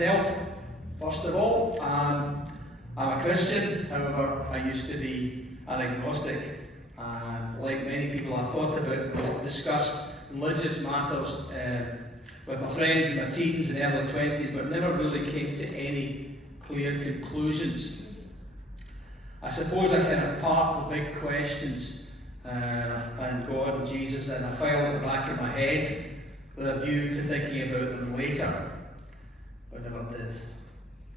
myself. First of all, I'm a Christian. However, I used to be an agnostic. Like many people, I thought about and discussed religious matters with my friends in my teens and early 20s, but never really came to any clear conclusions. I suppose I kind of parked the big questions and God and Jesus in a file at the back of my head with a view to thinking about them later, but never did.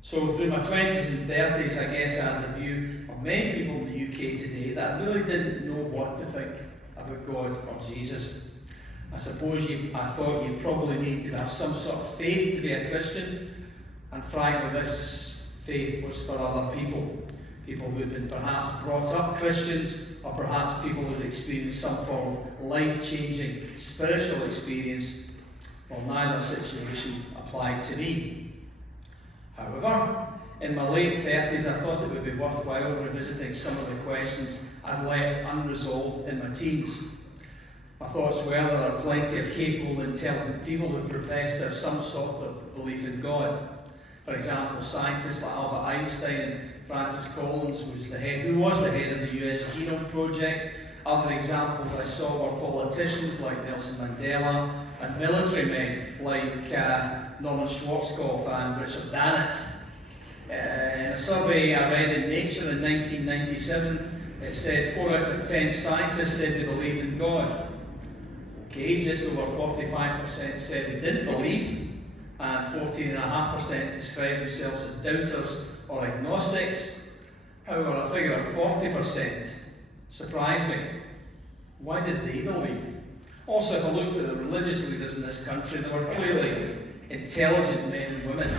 So through my 20s and 30s, I guess I had the view of many people in the UK today that really didn't know what to think about God or Jesus. I suppose I thought you probably need to have some sort of faith to be a Christian, and frankly this faith was for other people. People who had been perhaps brought up Christians, or perhaps people who had experienced some form of life-changing spiritual experience. Well, neither situation applied to me. However, in my late 30s, I thought it would be worthwhile revisiting some of the questions I'd left unresolved in my teens. My thoughts were there are plenty of capable, intelligent people who profess to have some sort of belief in God. For example, scientists like Albert Einstein and Francis Collins, who was the head of the US Genome Project. Other examples I saw were politicians like Nelson Mandela and military men like Norman Schwarzkopf and Richard Dannett. In a survey I read in Nature in 1997, it said 4 out of 10 scientists said they believed in God. Okay, just over 45% said they didn't believe, and 14.5% described themselves as doubters or agnostics. However, a figure of 40% surprised me. Why did they believe? Also, if I looked at the religious leaders in this country, they were clearly intelligent men and women.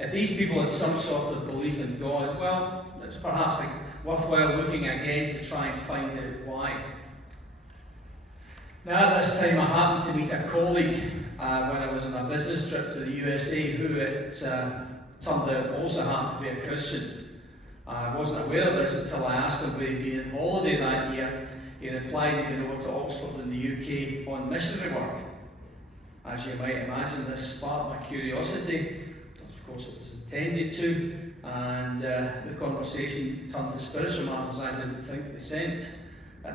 If these people had some sort of belief in God, well, it's perhaps worthwhile looking again to try and find out why. Now, at this time, I happened to meet a colleague when I was on a business trip to the USA who it turned out also happened to be a Christian. I wasn't aware of this until I asked him where he'd been on holiday that year. He replied he'd been over to Oxford in the UK on missionary work. As you might imagine, this sparked my curiosity. Of course, it was intended to, and the conversation turned to spiritual matters. I didn't think they sent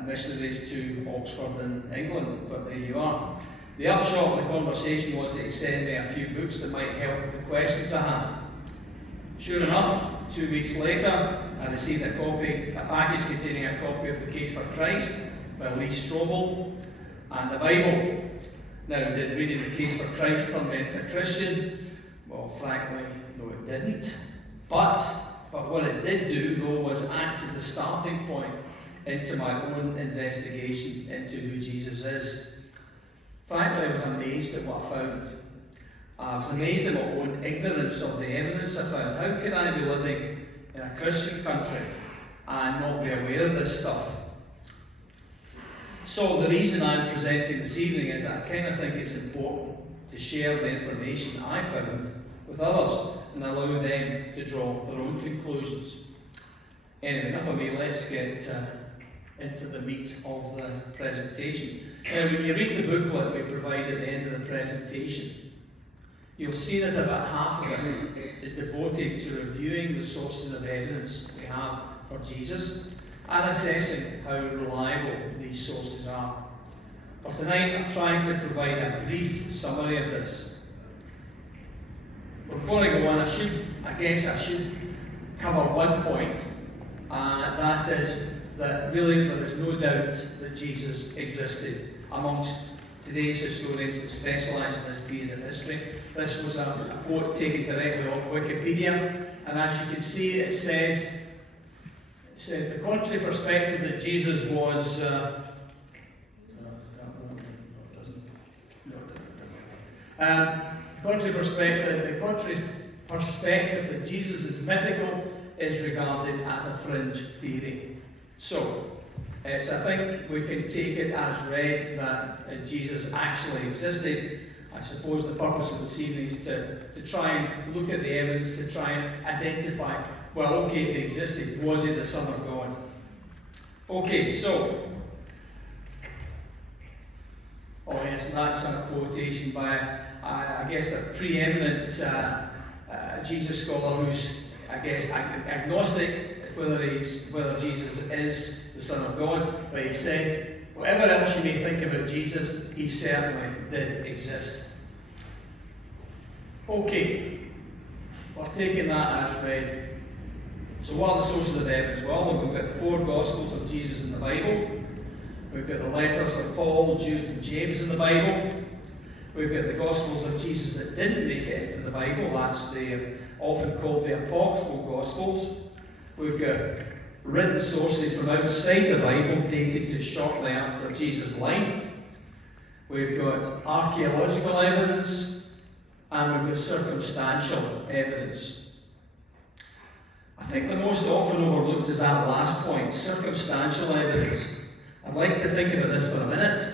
missionaries to Oxford in England, but there you are. The upshot of the conversation was that he sent me a few books that might help with the questions I had. Sure enough, 2 weeks later, I received a package containing a copy of The Case for Christ by Lee Strobel and the Bible. Now, did reading The Case for Christ turn me into a Christian? Well, frankly, no it didn't. But what it did do, though, was act as the starting point into my own investigation into who Jesus is. Frankly, I was amazed at what I found. I was amazed at my own ignorance of the evidence I found. How could I be living in a Christian country and not be aware of this stuff? So the reason I'm presenting this evening is that I kind of think it's important to share the information I found with others and allow them to draw their own conclusions. Anyway, enough of me, let's get into the meat of the presentation. Now, when you read the booklet we provide at the end of the presentation, you'll see that about half of it is devoted to reviewing the sources of evidence we have for Jesus and assessing how reliable these sources are. For tonight, I'm trying to provide a brief summary of this. Before I go on, I guess I should cover one point, that is that really there is no doubt that Jesus existed amongst today's historians that specialise in this period of history. This was a quote taken directly off Wikipedia, and as you can see, it says the contrary perspective that Jesus was the contrary perspective that Jesus is mythical is regarded as a fringe theory. So, I think we can take it as read that Jesus actually existed. I suppose the purpose of this evening is to try and look at the evidence, to try and identify, well, okay, if he existed, was he the Son of God? Okay, so, oh yes, that's a quotation by, I guess, the preeminent Jesus scholar who's, I guess, agnostic whether Jesus is the Son of God, but he said, whatever else you may think about Jesus, he certainly did exist. Okay, we're taking that as read. So what are the sources of evidence? Well, we've got the 4 Gospels of Jesus in the Bible. We've got the letters of Paul, Jude, and James in the Bible. We've got the Gospels of Jesus that didn't make it into the Bible. That's often called the Apocryphal Gospels. We've got written sources from outside the Bible dated to shortly after Jesus' life. We've got archaeological evidence, and we've got circumstantial evidence. I think the most often overlooked is that last point, circumstantial evidence. I'd like to think about this for a minute.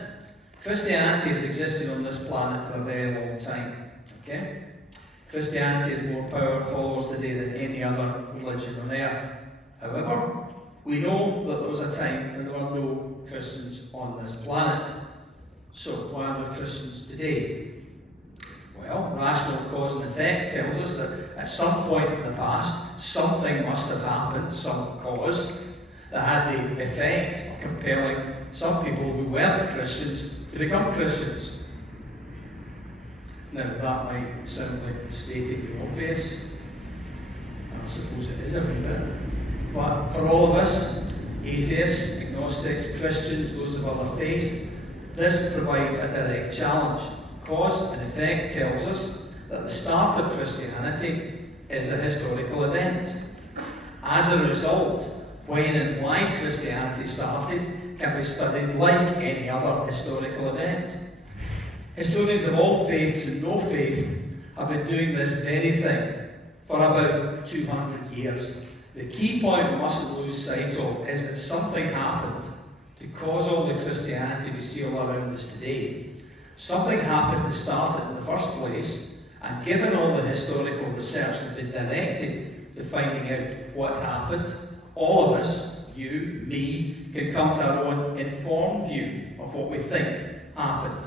Christianity has existed on this planet for a very long time. Okay? Christianity has more power followers today than any other religion on earth. However, we know that there was a time when there were no Christians on this planet. So, why are there Christians today? Well, rational cause and effect tells us that at some point in the past, something must have happened, some cause, that had the effect of compelling some people who weren't Christians to become Christians. Now, that might sound like stating the obvious. I suppose it is a wee bit. But for all of us, atheists, agnostics, Christians, those of other faiths, this provides a direct challenge. Cause and effect tells us that the start of Christianity is a historical event. As a result, when and why Christianity started can be studied like any other historical event. Historians of all faiths and no faith have been doing this very thing for about 200 years. The key point we mustn't lose sight of is that something happened to cause all the Christianity we see all around us today. Something happened to start it in the first place, and given all the historical research that's been directed to finding out what happened, all of us, you, me, can come to our own informed view of what we think happened.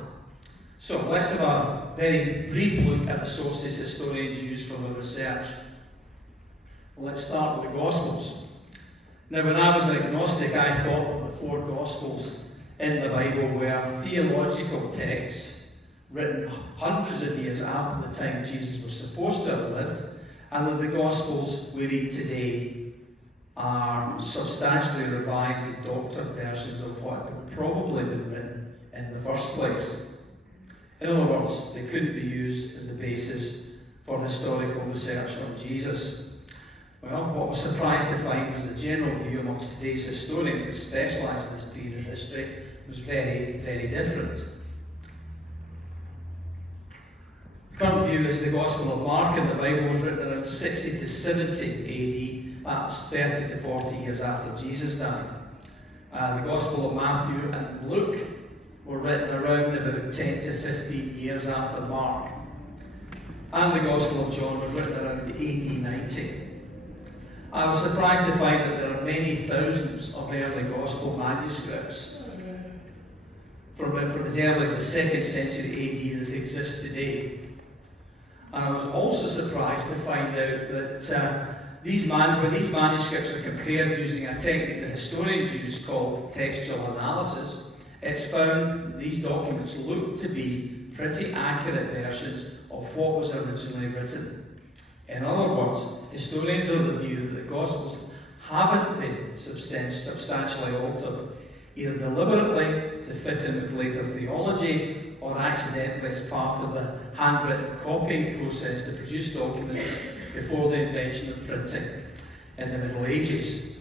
So let's have a very brief look at the sources historians use for their research. Let's start with the Gospels. Now, when I was an agnostic, I thought that the 4 Gospels in the Bible were theological texts written hundreds of years after the time Jesus was supposed to have lived, and that the Gospels we read today are substantially revised and doctored versions of what had probably been written in the first place. In other words, they couldn't be used as the basis for historical research on Jesus. Well, what I was surprised to find was the general view amongst today's historians that specialise in this period of history was very, very different. The current view is the Gospel of Mark in the Bible was written around 60 to 70 AD. That was 30 to 40 years after Jesus died. The Gospel of Matthew and Luke were written around about 10 to 15 years after Mark. And the Gospel of John was written around AD 90. I was surprised to find that there are many thousands of early Gospel manuscripts from as early as the 2nd century AD that exist today. And I was also surprised to find out that when these manuscripts are compared using a technique that historians use called textual analysis, it's found these documents look to be pretty accurate versions of what was originally written. In other words, historians are of the view that the Gospels haven't been substantially altered, either deliberately to fit in with later theology or accidentally as part of the handwritten copying process to produce documents before the invention of printing in the Middle Ages.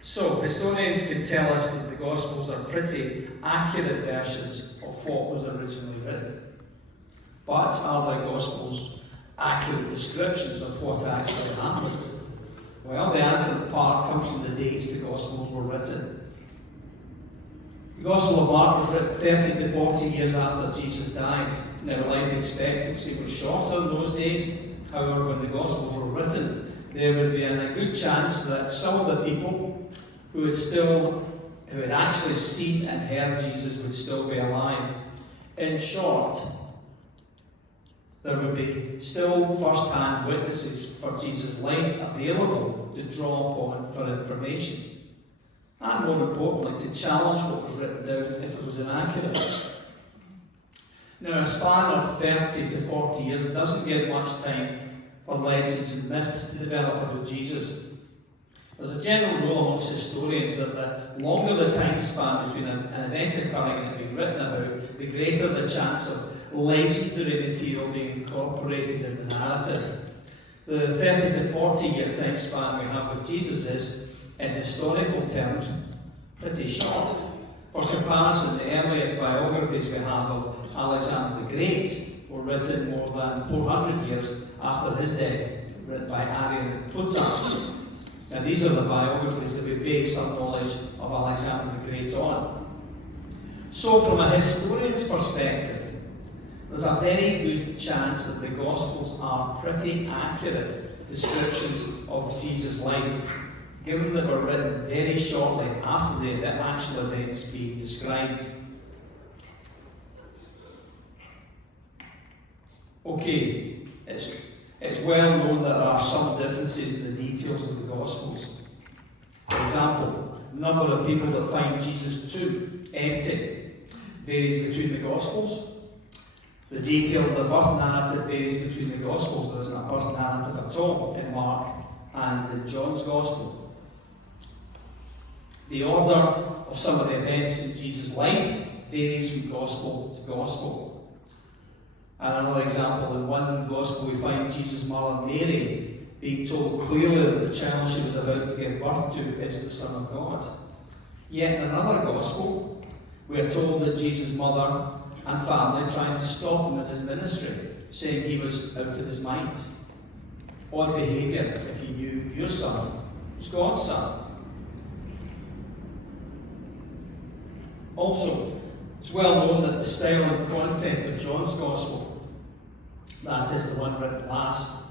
So, historians can tell us that the Gospels are pretty accurate versions of what was originally written. But are the Gospels accurate descriptions of what actually happened? Well, the answer in part comes from the dates the Gospels were written. The Gospel of Mark was written 30 to 40 years after Jesus died. Now, life expectancy was shorter in those days. However, when the Gospels were written, there would be a good chance that some of the people who had actually seen and heard Jesus would still be alive. In short, there would be still first-hand witnesses for Jesus' life available to draw upon for information. And more importantly, to challenge what was written down if it was inaccurate. Now, a span of 30 to 40 years doesn't give much time for legends and myths to develop about Jesus. There's a general rule amongst historians that the longer the time span between an event occurring and being written about, the greater the chance of legendary material being incorporated in the narrative. The 30 to 40 year time span we have with Jesus is, in historical terms, pretty short. For comparison, the earliest biographies we have of Alexander the Great were written more than 400 years after his death, written by Arrian and Plutarch. Now, these are the biographies that we base our knowledge of Alexander the Great on. So, from a historian's perspective, there's a very good chance that the Gospels are pretty accurate descriptions of Jesus' life, given that were written very shortly after the actual events being described. Okay, it's well known that there are some differences in the details of the Gospels. For example, the number of people that find Jesus' tomb empty varies between the Gospels. The detail of the birth narrative varies between the Gospels. There isn't a birth narrative at all in Mark and in John's Gospel. The order of some of the events in Jesus' life varies from Gospel to Gospel. And another example, in one Gospel we find Jesus' mother Mary being told clearly that the child she was about to give birth to is the Son of God. Yet in another Gospel, we are told that Jesus' mother and family tried to stop him in his ministry, saying he was out of his mind. Odd behaviour if you knew your son was God's son. Also, it's well known that the style and content of John's Gospel, that is the one written last,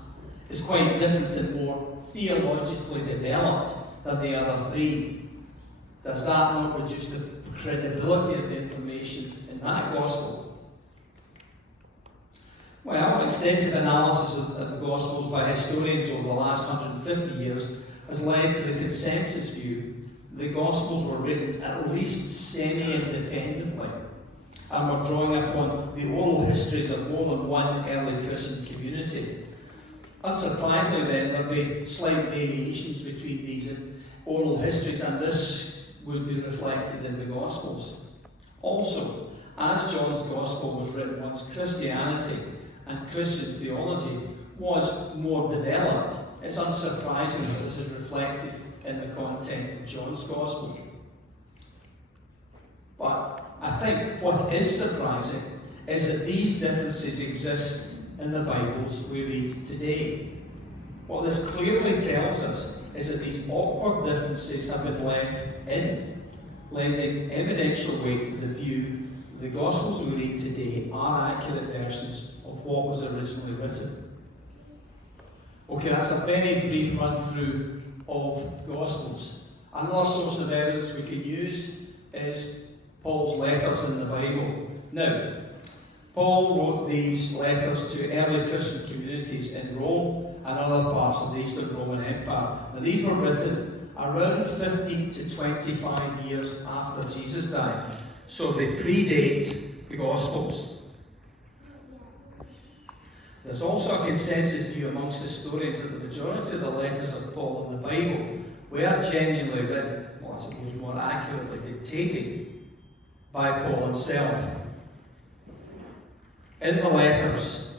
is quite different and more theologically developed than the other three. Does that not reduce the credibility of the information in that Gospel? Well, extensive analysis of the Gospels by historians over the last 150 years has led to the consensus view the Gospels were written at least semi-independently and were drawing upon the oral histories of more than one early Christian community. Unsurprisingly then, there would be slight variations between these oral histories, and this would be reflected in the Gospels. Also, as John's Gospel was written once Christianity and Christian theology was more developed, it's unsurprising that this is reflected in the content of John's Gospel. But I think what is surprising is that these differences exist in the Bibles we read today. What this clearly tells us is that these awkward differences have been left in, lending evidential weight to the view the Gospels we read today are accurate versions of what was originally written. Okay, that's a very brief run-through of the Gospels. Another source of evidence we can use is Paul's letters in the Bible. Now, Paul wrote these letters to early Christian communities in Rome and other parts of the Eastern Roman Empire. Now, these were written around 15 to 25 years after Jesus died, so they predate the Gospels. There's also a consensus view amongst historians that the majority of the letters of Paul in the Bible were genuinely written, well, I suppose more accurately dictated, by Paul himself. In the letters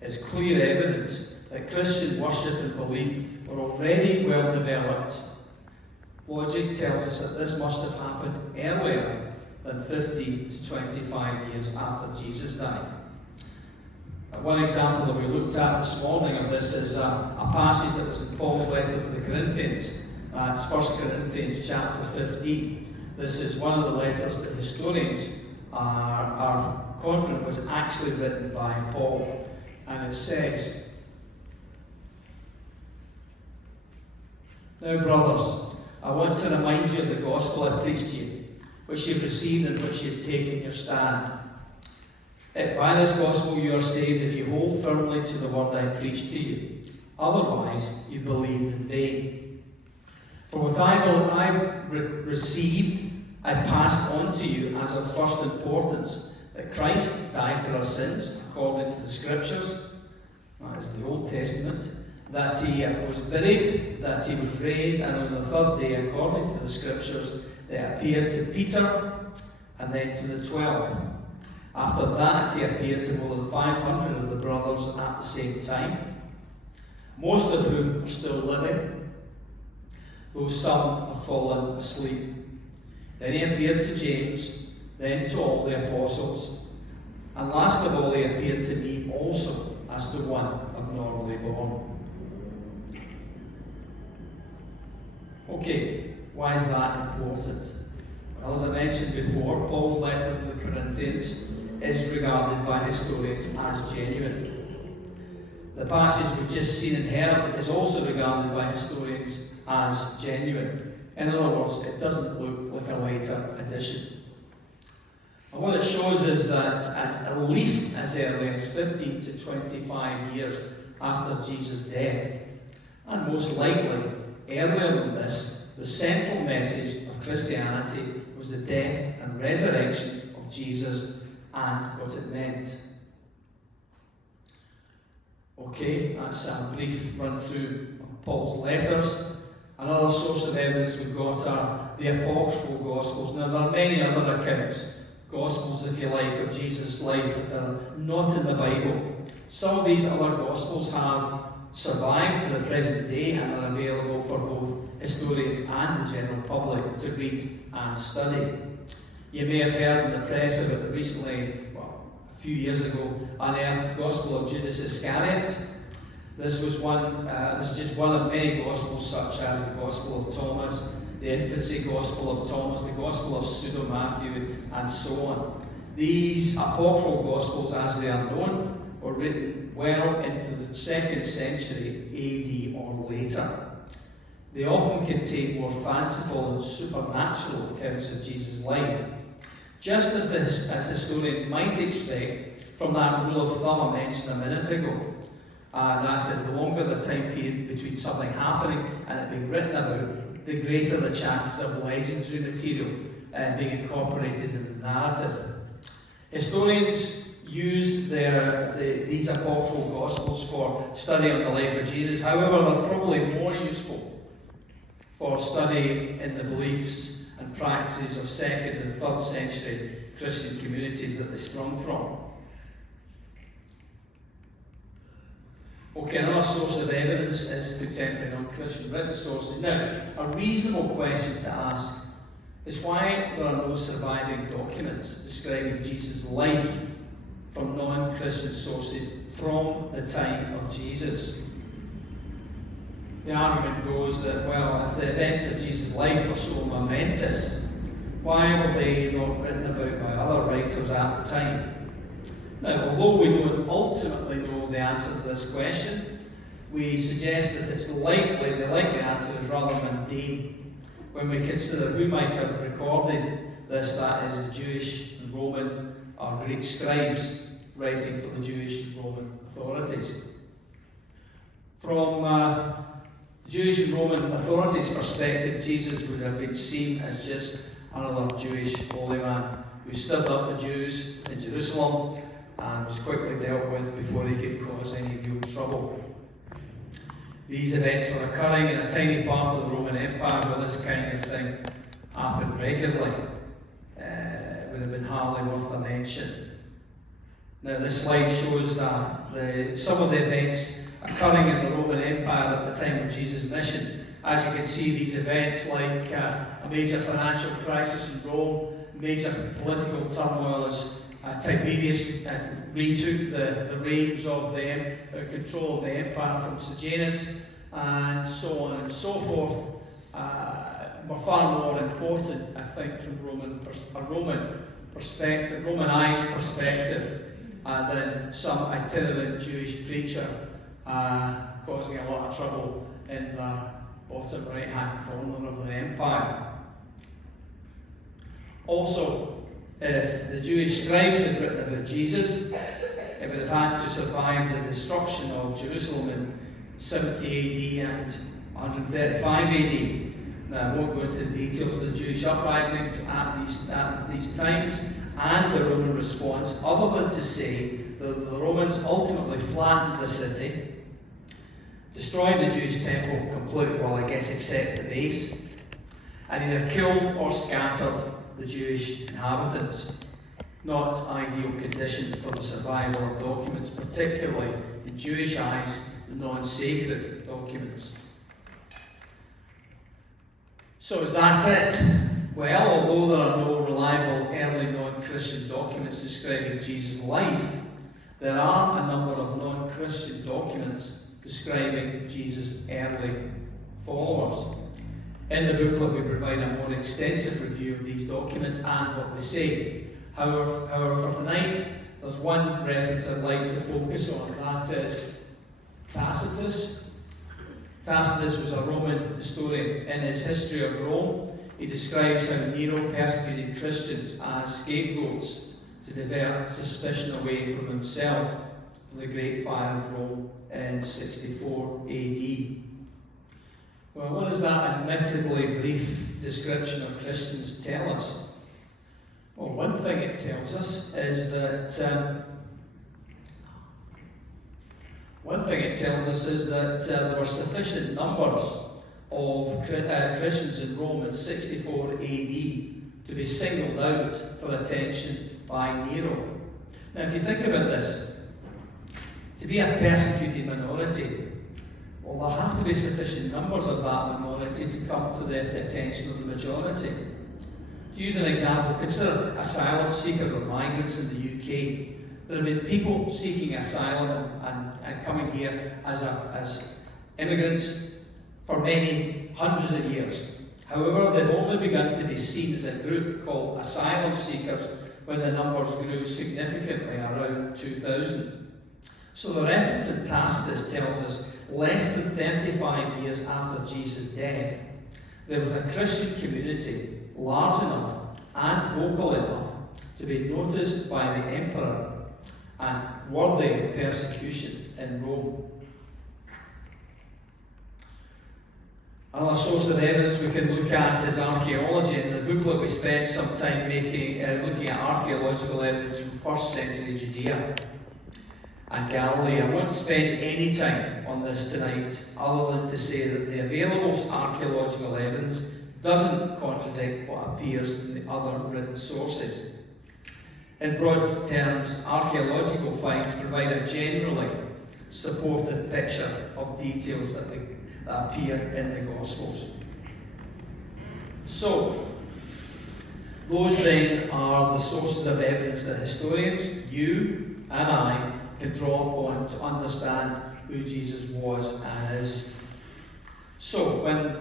is clear evidence that Christian worship and belief were already well developed. Logic tells us that this must have happened earlier than 15 to 25 years after Jesus died. One example that we looked at this morning of this is a passage that was in Paul's letter to the Corinthians. It's 1 Corinthians chapter 15. This is one of the letters that historians are confident was actually written by Paul. And it says, "Now, brothers, I want to remind you of the gospel I preached to you, which you received and which you have taken your stand. By this gospel you are saved if you hold firmly to the word I preach to you. Otherwise, you believe in vain. For what I received, I passed on to you as of first importance, that Christ died for our sins, according to the Scriptures, that is the Old Testament, that he was buried, that he was raised, and on the third day, according to the Scriptures, they appeared to Peter, and then to the 12. After that, he appeared to more than 500 of the brothers at the same time, most of whom are still living, though some have fallen asleep. Then he appeared to James, then to all the apostles, and last of all he appeared to me also, as to one abnormally born. Okay, why is that important? Well, as I mentioned before, Paul's letter to the Corinthians is regarded by historians as genuine. The passage we've just seen and heard is also regarded by historians as genuine. In other words, it doesn't look like a later addition. And what it shows is that at least as early as 15 to 25 years after Jesus' death, and most likely earlier than this, the central message of Christianity was the death and resurrection of Jesus and what it meant. Okay, that's a brief run through of Paul's letters. Another source of evidence we've got are the apocryphal Gospels. Now, there are many other accounts, Gospels if you like, of Jesus' life that are not in the Bible. Some of these other Gospels have survived to the present day and are available for both historians and the general public to read and study. You may have heard in the press about the recently, a few years ago, unearthed Gospel of Judas Iscariot. This is just one of many Gospels, such as the Gospel of Thomas, the infancy Gospel of Thomas, the Gospel of Pseudo-Matthew, and so on. These apocryphal Gospels, as they are known, were written well into the 2nd century AD or later. They often contain more fanciful and supernatural accounts of Jesus' life, just as historians might expect from that rule of thumb I mentioned a minute ago. That is, the longer the time period between something happening and it being written about, the greater the chances of legendary material being incorporated in the narrative. Historians use these apocryphal Gospels for study on the life of Jesus. However, they're probably more useful for study in the beliefs and practices of 2nd and 3rd century Christian communities that they sprung from. Okay, another source of evidence is contemporary non-Christian written sources. Now, a reasonable question to ask is why there are no surviving documents describing Jesus' life from non-Christian sources from the time of Jesus. The argument goes that, well, if the events of Jesus' life were so momentous, why were they not written about by other writers at the time? Now, although we don't ultimately know the answer to this question, we suggest that the likely answer is rather mundane when we consider who might have recorded this, that is, the Jewish and Roman or Greek scribes writing for the Jewish and Roman authorities. From the Jewish and Roman authorities' perspective, Jesus would have been seen as just another Jewish holy man who stood up the Jews in Jerusalem and was quickly dealt with before he could cause any real trouble. These events were occurring in a tiny part of the Roman Empire where this kind of thing happened regularly. It would have been hardly worth a mention. Now, this slide shows some of the events occurring in the Roman Empire at the time of Jesus' mission. As you can see, these events like a major financial crisis in Rome, major political turmoil as Tiberius retook the reins of the control of the empire from Sejanus, and so on and so forth, were far more important, I think, from a Romanized perspective, than some itinerant Jewish preacher causing a lot of trouble in the bottom right-hand corner of the empire. Also, If the Jewish scribes had written about Jesus, it would have had to survive the destruction of Jerusalem in 70 AD and 135 AD. Now, I won't go into the details of the Jewish uprisings at these times and the Roman response, other than to say that the Romans ultimately flattened the city, destroyed the Jewish temple completely, well, I guess except the base, and either killed or scattered the Jewish inhabitants. Not ideal conditions for the survival of documents, particularly in Jewish eyes, the non-sacred documents. So is that it? Well, although there are no reliable early non-Christian documents describing Jesus' life, there are a number of non-Christian documents describing Jesus' early followers. In the booklet we provide a more extensive review of these documents and what they say. However, for tonight, there's one reference I'd like to focus on, that is Tacitus. Tacitus was a Roman historian. In his History of Rome, he describes how Nero persecuted Christians as scapegoats to divert suspicion away from himself for the Great Fire of Rome in 64 AD. Well, what does that admittedly brief description of Christians tell us? Well, one thing it tells us is that there were sufficient numbers of Christians in Rome in 64 AD to be singled out for attention by Nero. Now, if you think about this, to be a persecuted minority, well, there have to be sufficient numbers of that minority to come to the attention of the majority. To use an example, consider asylum seekers or migrants in the UK. There have been people seeking asylum and coming here as immigrants for many hundreds of years. However, they've only begun to be seen as a group called asylum seekers when the numbers grew significantly around 2000. So the reference in Tacitus tells us less than 35 years after Jesus' death, there was a Christian community large enough and vocal enough to be noticed by the emperor and worthy of persecution in Rome. Another source of evidence we can look at is archaeology. In the booklet we spent some time looking at archaeological evidence from 1st century Judea and Galilee. I won't spend any time on this tonight other than to say that the available archaeological evidence doesn't contradict what appears in the other written sources. In broad terms, archaeological finds provide a generally supportive picture of details that appear in the Gospels. So, those then are the sources of evidence that historians, you and I, can draw upon to understand who Jesus was and is. So, when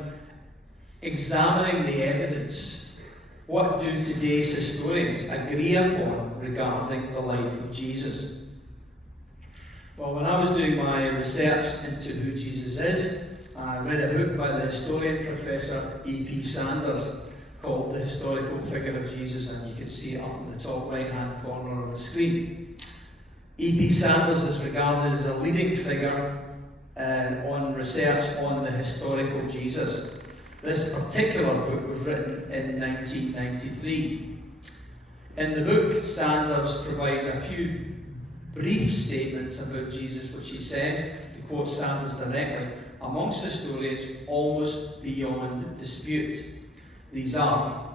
examining the evidence, what do today's historians agree upon regarding the life of Jesus? Well, when I was doing my research into who Jesus is, I read a book by the historian Professor E.P. Sanders called The Historical Figure of Jesus, and you can see it up in the top right-hand corner of the screen. E.P. Sanders is regarded as a leading figure on research on the historical Jesus. This particular book was written in 1993. In the book, Sanders provides a few brief statements about Jesus, which he says, to quote Sanders directly, amongst historians almost beyond dispute. These are: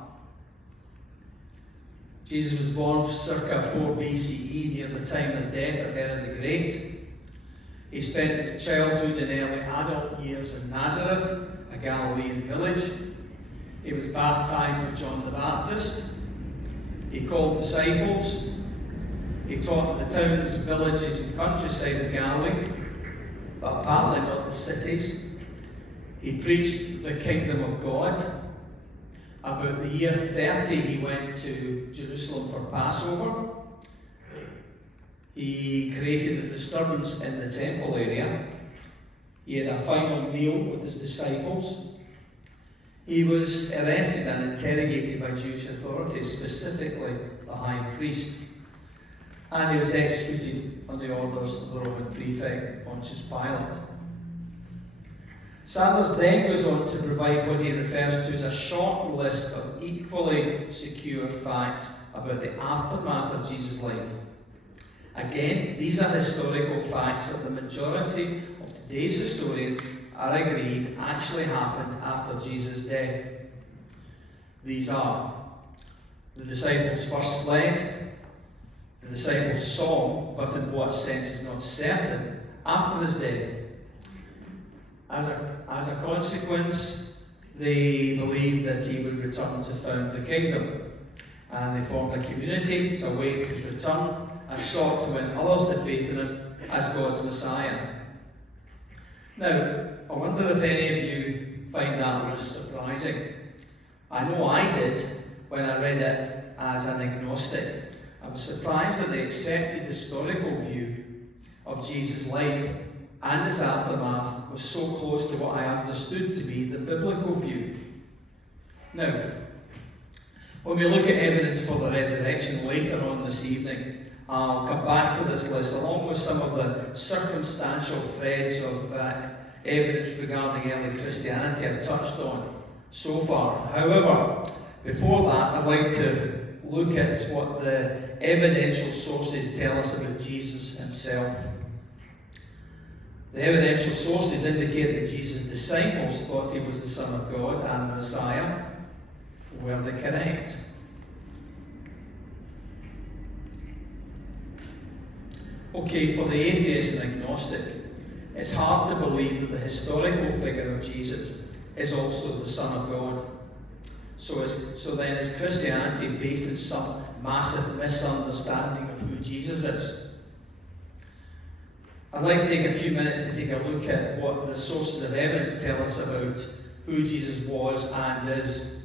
Jesus was born circa 4 BCE, near the time and death of Herod the Great. He spent his childhood and early adult years in Nazareth, a Galilean village. He was baptized by John the Baptist. He called disciples. He taught in the towns, villages and countryside of Galilee, but apparently not the cities. He preached the kingdom of God. About the year 30, he went to Jerusalem for Passover. He created a disturbance in the temple area. He had a final meal with his disciples. He was arrested and interrogated by Jewish authorities, specifically the high priest. And he was executed on the orders of the Roman prefect, Pontius Pilate. Sanders then goes on to provide what he refers to as a short list of equally secure facts about the aftermath of Jesus' life. Again, these are historical facts that the majority of today's historians are agreed actually happened after Jesus' death. These are: the disciples first fled, the disciples saw, but in what sense is not certain, after his death. As a consequence, they believed that he would return to found the kingdom, and they formed a community to await his return and sought to win others to faith in him as God's Messiah. Now, I wonder if any of you find that was surprising. I know I did when I read it as an agnostic. I was surprised that they accepted the historical view of Jesus' life and its aftermath was so close to what I understood to be the biblical view. Now, when we look at evidence for the resurrection later on this evening, I'll come back to this list along with some of the circumstantial threads of evidence regarding early Christianity I've touched on so far. However, before that, I'd like to look at what the evidential sources tell us about Jesus himself. The evidential sources indicate that Jesus' disciples thought he was the Son of God and the Messiah. Were they correct? Okay, for the atheist and agnostic, it's hard to believe that the historical figure of Jesus is also the Son of God. So then is Christianity based in some massive misunderstanding of who Jesus is? I'd like to take a few minutes to take a look at what the sources of evidence tell us about who Jesus was and is.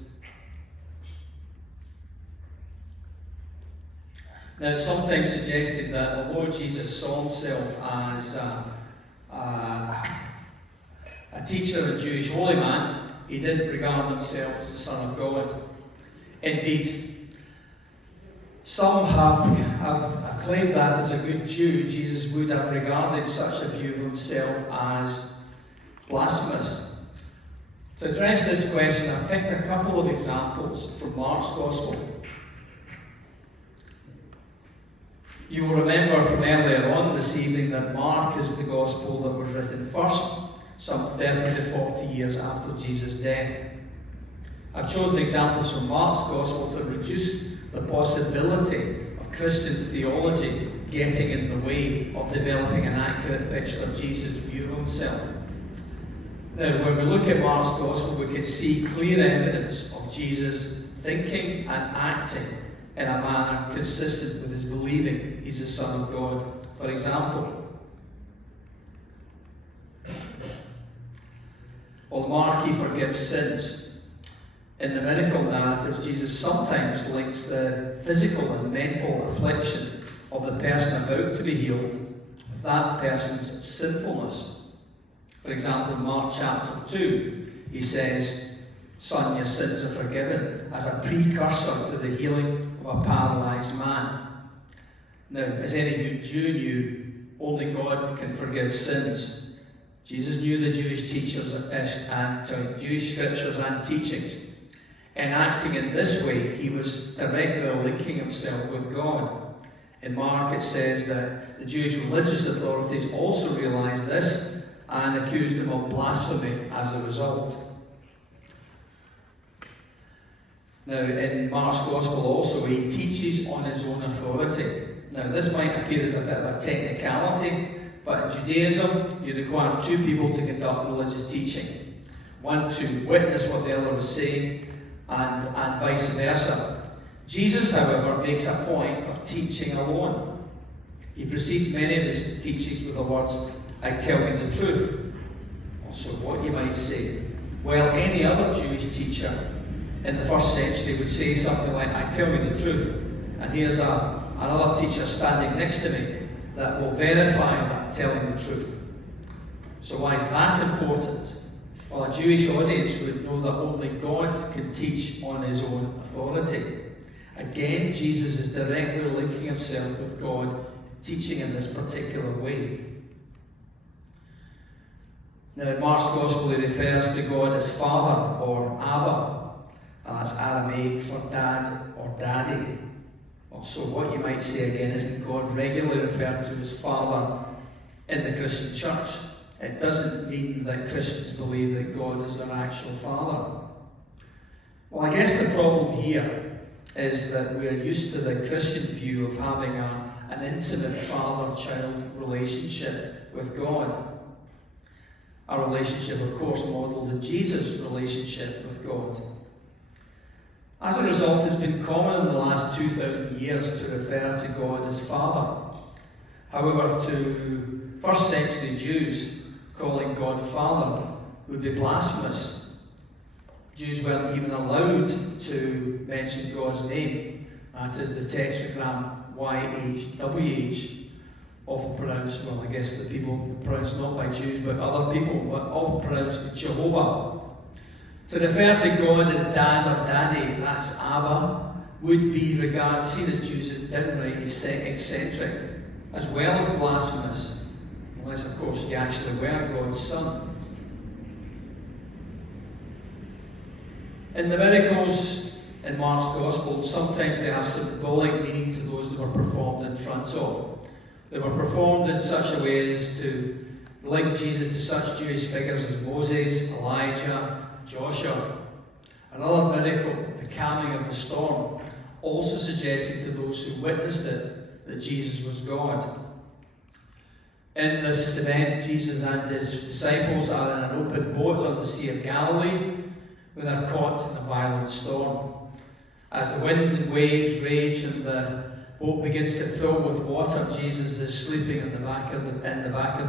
Now, it's sometimes suggested that although Jesus saw himself as a teacher, a Jewish holy man, he didn't regard himself as the Son of God. Indeed, some have claimed that as a good Jew, Jesus would have regarded such a view of himself as blasphemous. To address this question, I've picked a couple of examples from Mark's Gospel. You will remember from earlier on this evening that Mark is the Gospel that was written first, some 30 to 40 years after Jesus' death. I've chosen examples from Mark's Gospel to reduce the possibility of Christian theology getting in the way of developing an accurate picture of Jesus' view of himself. Now, when we look at Mark's Gospel, we can see clear evidence of Jesus thinking and acting in a manner consistent with his believing he's the Son of God. For example, while Mark, he forgives sins, in the miracle narratives, Jesus sometimes links the physical and mental affliction of the person about to be healed with that person's sinfulness. For example, in Mark chapter 2, he says, "Son, your sins are forgiven," as a precursor to the healing of a paralysed man. Now, as any good Jew knew, only God can forgive sins. Jesus knew the Jewish teachers and Jewish scriptures and teachings. In acting in this way, he was directly linking himself with God. In Mark, it says that the Jewish religious authorities also realised this and accused him of blasphemy as a result. Now, in Mark's Gospel also, he teaches on his own authority. Now, this might appear as a bit of a technicality, but in Judaism, you require two people to conduct religious teaching. One to witness what the other was saying, and vice versa. Jesus, however, makes a point of teaching alone. He precedes many of his teachings with the words, "I tell you the truth." Also, what you might say. Well, any other Jewish teacher in the first century would say something like, "I tell you the truth," and here's another teacher standing next to me that will verify that telling the truth. So why is that important? Well, a Jewish audience would know that only God can teach on his own authority. Again, Jesus is directly linking himself with God, teaching in this particular way. Now, in Mark's Gospel, he refers to God as Father or Abba. That's Aramaic for dad or daddy. So what you might say again is that God regularly referred to as Father in the Christian church. It doesn't mean that Christians believe that God is their actual Father. Well, I guess the problem here is that we're used to the Christian view of having an intimate father-child relationship with God. A relationship, of course, modelled in Jesus' relationship with God. As a result, it's been common in the last 2,000 years to refer to God as Father. However, to first century Jews, calling God Father would be blasphemous. Jews weren't even allowed to mention God's name. That is the tetragram YHWH, often pronounced, well, I guess the people pronounced not by Jews, but other people, but often pronounced Jehovah. To refer to God as Dad or Daddy, that's Abba, would be seen as Jews as downright eccentric, as well as blasphemous, unless, of course, you actually were God's son. In the miracles in Mark's Gospel, sometimes they have symbolic meaning to those that were performed in front of. They were performed in such a way as to link Jesus to such Jewish figures as Moses, Elijah, Joshua. Another miracle, the calming of the storm, also suggested to those who witnessed it that Jesus was God. In this event, Jesus and his disciples are in an open boat on the Sea of Galilee when they're caught in a violent storm. As the wind and waves rage and the boat begins to fill with water, Jesus is sleeping in the back of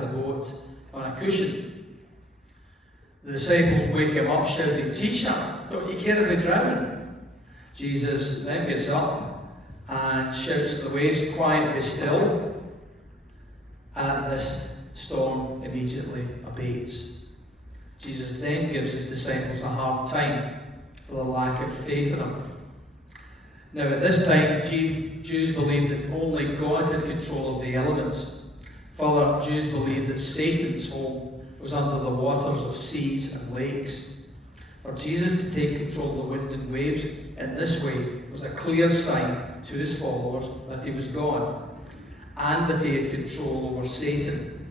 the boat on a cushion. The disciples wake him up shouting, "Teacher, don't you care if we drown?" Jesus then gets up and shouts to the waves, "Quiet, be still." And this storm immediately abates. Jesus then gives his disciples a hard time for the lack of faith in him. Now, at this time, Jews believed that only God had control of the elements. Further, Jews believed that Satan's home was under the waters of seas and lakes. For Jesus to take control of the wind and waves in this way was a clear sign to his followers that he was God, and that he had control over Satan.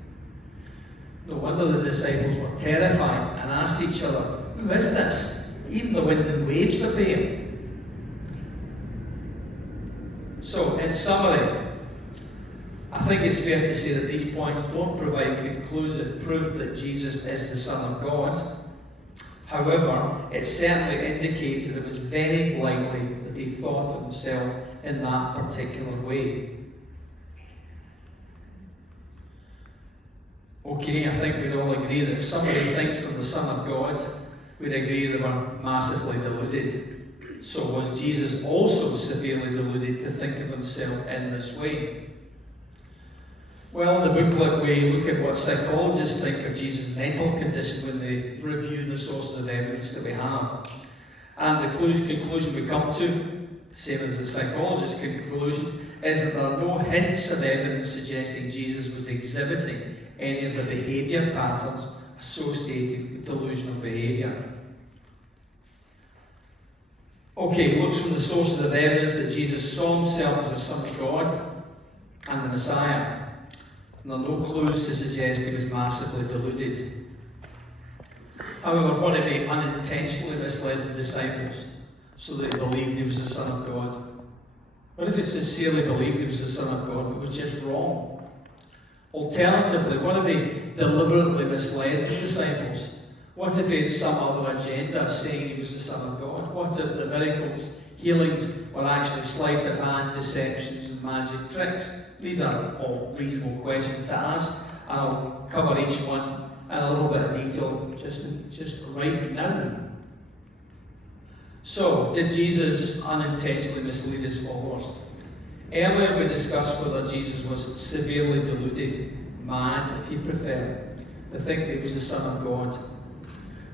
No wonder the disciples were terrified and asked each other, "Who is this? Even the wind and waves obey him." So, in summary, I think it's fair to say that these points don't provide conclusive proof that Jesus is the Son of God. However, it certainly indicates that it was very likely that he thought of himself in that particular way. Okay, I think we'd all agree that if somebody thinks they're the Son of God, we'd agree they were massively deluded. So was Jesus also severely deluded to think of himself in this way? Well, in the booklet we look at what psychologists think of Jesus' mental condition when they review the sources of evidence that we have. And the conclusion we come to, same as the psychologist's conclusion, is that there are no hints of evidence suggesting Jesus was exhibiting any of the behaviour patterns associated with delusional behaviour. Okay, looks from the sources of evidence that Jesus saw himself as the Son of God and the Messiah. And there are no clues to suggest he was massively deluded. However, what if he unintentionally misled the disciples so that they believed he was the Son of God? What if he sincerely believed he was the Son of God but was just wrong? Alternatively, what if he deliberately misled the disciples? What if he had some other agenda saying he was the Son of God? What if the miracles, healings were actually sleight of hand, deceptions and magic tricks? These are all reasonable questions to ask, and I'll cover each one in a little bit of detail just right now. So, did Jesus unintentionally mislead his followers? Earlier we discussed whether Jesus was severely deluded, mad if you prefer, to think that he was the Son of God.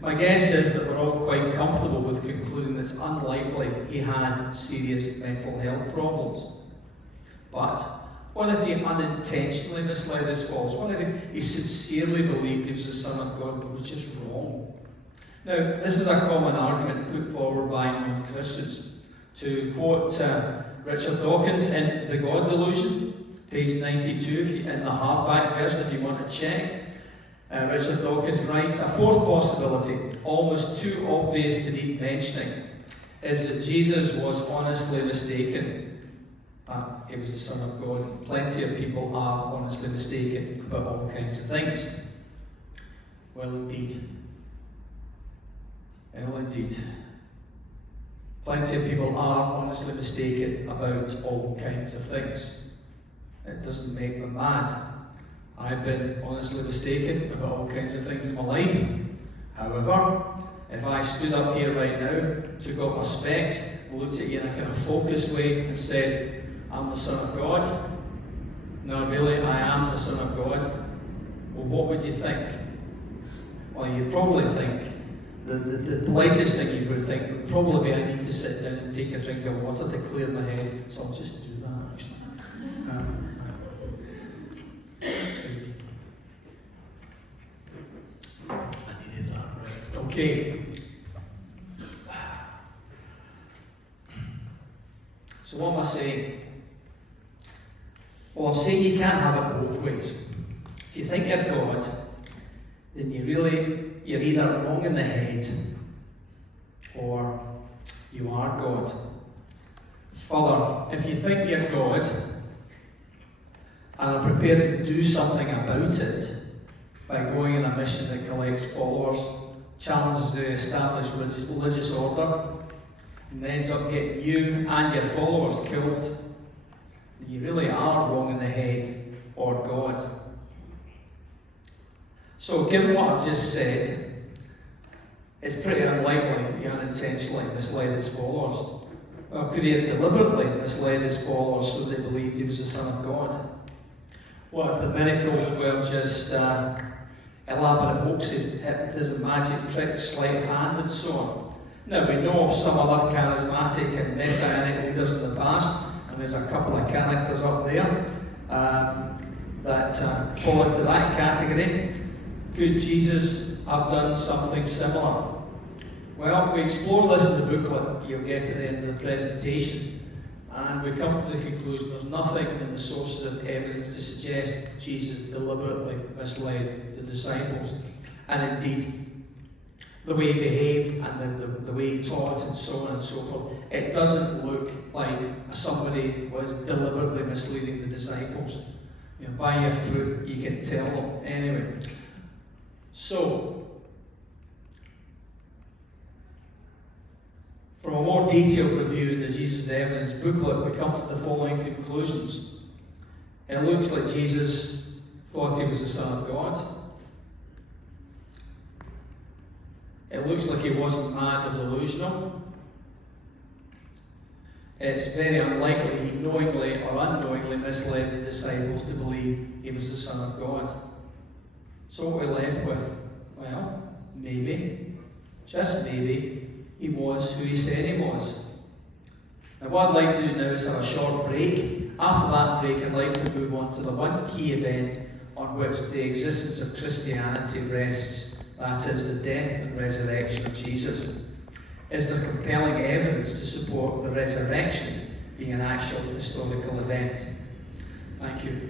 My guess is that we're all quite comfortable with concluding it's unlikely he had serious mental health problems. But what if he unintentionally misled his followers? What if he sincerely believed he was the Son of God but was just wrong? Now, this is a common argument put forward by non-Christians. To quote Richard Dawkins in The God Delusion, page 92, in the hardback version, if you want to check, Richard Dawkins writes, a fourth possibility, almost too obvious to need mentioning, is that Jesus was honestly mistaken. He was the Son of God. Plenty of people are honestly mistaken about all kinds of things. Well, indeed. Well, indeed. Plenty of people are honestly mistaken about all kinds of things. It doesn't make them mad. I've been honestly mistaken about all kinds of things in my life. However, if I stood up here right now, took off my specs, looked at you in a kind of focused way and said, I'm the Son of God. No, really, I am the Son of God. Well, what would you think? Well, you'd probably think, the politest thing you would think would probably be I need to sit down and take a drink of water to clear my head. So I'll just do that, actually. I needed that, right? Okay. So what am I saying? Well, I'm saying you can't have it both ways. If you think you're God, then you're either wrong in the head or you are God. Further, if you think you're God and are prepared to do something about it by going on a mission that collects followers, challenges the established religious order, and ends up getting you and your followers killed, you really are wrong in the head or God. So, given what I've just said, it's pretty unlikely he unintentionally misled his followers. Well, could he have deliberately misled his followers so they believed he was the Son of God? What if the miracles were just elaborate hoaxes, hypnotism, magic tricks, sleight of hand, and so on? Now, we know of some other charismatic and messianic leaders in the past, and there's a couple of characters up there that fall into that category. Could Jesus have done something similar? Well, we explore this in the booklet you'll get at the end of the presentation, and we come to the conclusion there's nothing in the sources of evidence to suggest Jesus deliberately misled the disciples. And indeed, the way he behaved and the way he taught and so on and so forth, it doesn't look like somebody was deliberately misleading the disciples. You know, by your fruit you can tell them. Anyway, so from a more detailed review in the Jesus the Evidence booklet, we come to the following conclusions. It looks like Jesus thought he was the Son of God. It looks like he wasn't mad or delusional. It's very unlikely he knowingly or unknowingly misled the disciples to believe he was the Son of God. So what we're left with? Well, maybe, just maybe, he was who he said he was. Now what I'd like to do now is have a short break. After that break, I'd like to move on to the one key event on which the existence of Christianity rests. That is the death and resurrection of Jesus. Is there compelling evidence to support the resurrection being an actual historical event? Thank you.